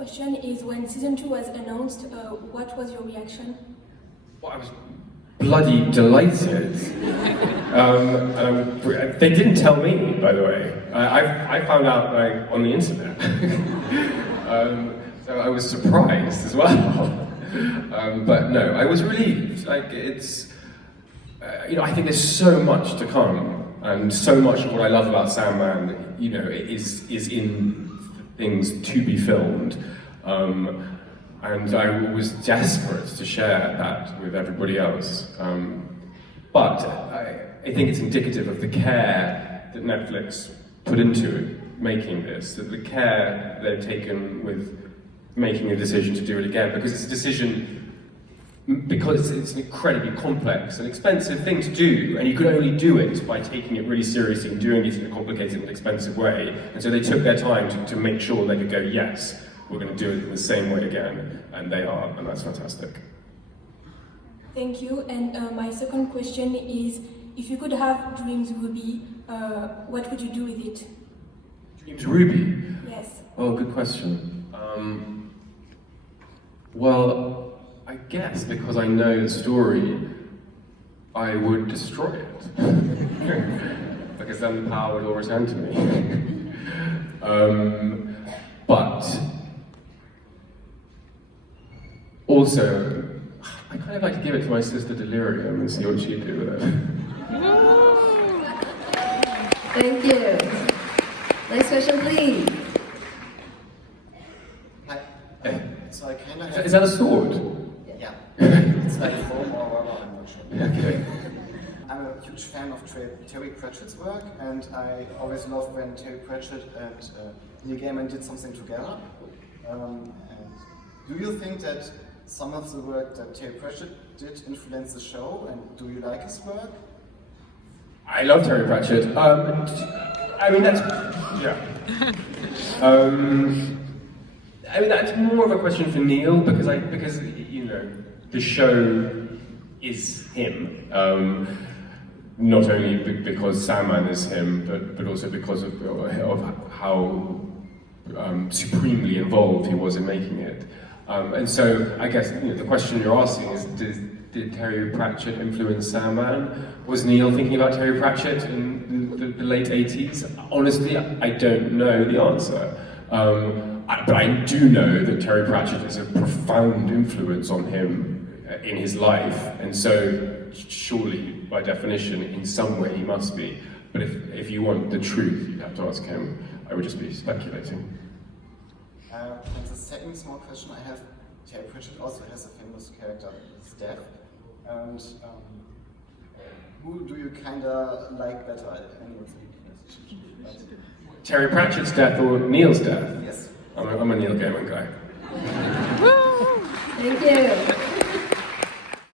question is, when season 2 was announced, what was your reaction? Well, I was bloody delighted. They didn't tell me, by the way. I found out on the internet. So I was surprised as well. But no, I was relieved. It's, I think there's so much to come, and so much of what I love about Sandman, is in things to be filmed. And I was desperate to share that with everybody else. But I think it's indicative of the care that Netflix put into it, making this, that the care they've taken with making a decision to do it again, because it's a decision, because it's an incredibly complex and expensive thing to do, and you could only do it by taking it really seriously and doing it in a complicated and expensive way. And so they took their time to make sure they could go, yes, we're going to do it in the same way again, and they are, and that's fantastic. Thank you, and my second question is, if you could have Dreams Ruby, what would you do with it? Dreams Ruby? Yes. Oh, good question. Well, I guess because I know the story, I would destroy it. Because then the power would all return to me. But also, I kind of like to give it to my sister Delirium and see what she'd do with it. Thank you. Next question, please. Hi. So I kind of Is that a sword? Yeah. It's like foam or rubber, I'm not sure. Okay. I'm a huge fan of Terry Pratchett's work, and I always love when Terry Pratchett and Neil Gaiman did something together. And do you think that some of the work that Terry Pratchett did influenced the show, and do you like his work? I love Terry Pratchett. I mean, that's, yeah. I mean, that's more of a question for Neil, because the show is him. Not only because Sandman is him, but also because of how supremely involved he was in making it. And so, I guess the question you're asking is, did Terry Pratchett influence Sandman? Was Neil thinking about Terry Pratchett in the late 80s? Honestly, I don't know the answer. But I do know that Terry Pratchett is a profound influence on him in his life, and so surely, by definition, in some way he must be. But if you want the truth, you'd have to ask him. I would just be speculating. And the second small question I have, Terry Pratchett also has a famous character, his death. And who do you kinda like better? Terry Pratchett's death or Neil's death? Yes. I'm a Neil Gaiman guy. Thank you.